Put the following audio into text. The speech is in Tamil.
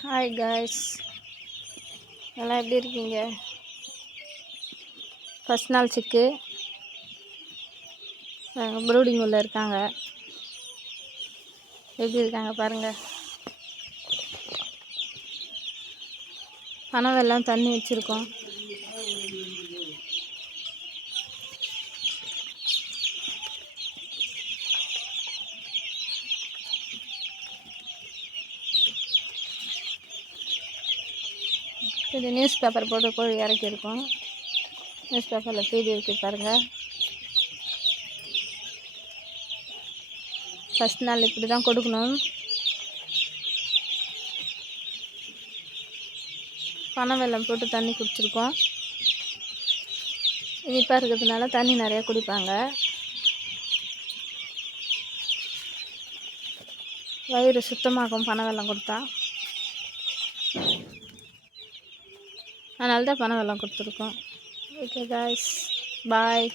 ஹாய் காய்ஸ், எல்லாம் எப்படி இருக்கீங்க? ஃபஸ்ட் நாள் சிக்கு ப்ரூடிங் உள்ள இருக்காங்க. எப்படி இருக்காங்க பாருங்கள். பனவெல்லாம் தண்ணி வச்சுருக்கோம். இது நியூஸ் பேப்பர் போட்டு கோழி இறக்கியிருக்கோம். நியூஸ் பேப்பரில் ஃபீடு இருக்குது பாருங்கள். ஃபஸ்ட் நாள் இப்படி தான் கொடுக்கணும். பனை வெல்லம் போட்டு தண்ணி குடிச்சிருக்கோம். இனிப்பாக இருக்கிறதுனால தண்ணி நிறையா குடிப்பாங்க. வயிறு சுத்தமாகும் பனை வெல்லம் கொடுத்தா. அதனால தான் பனை வெல்லம் கொடுத்துருக்கோம். ஓகே காய்ஸ், பாய்.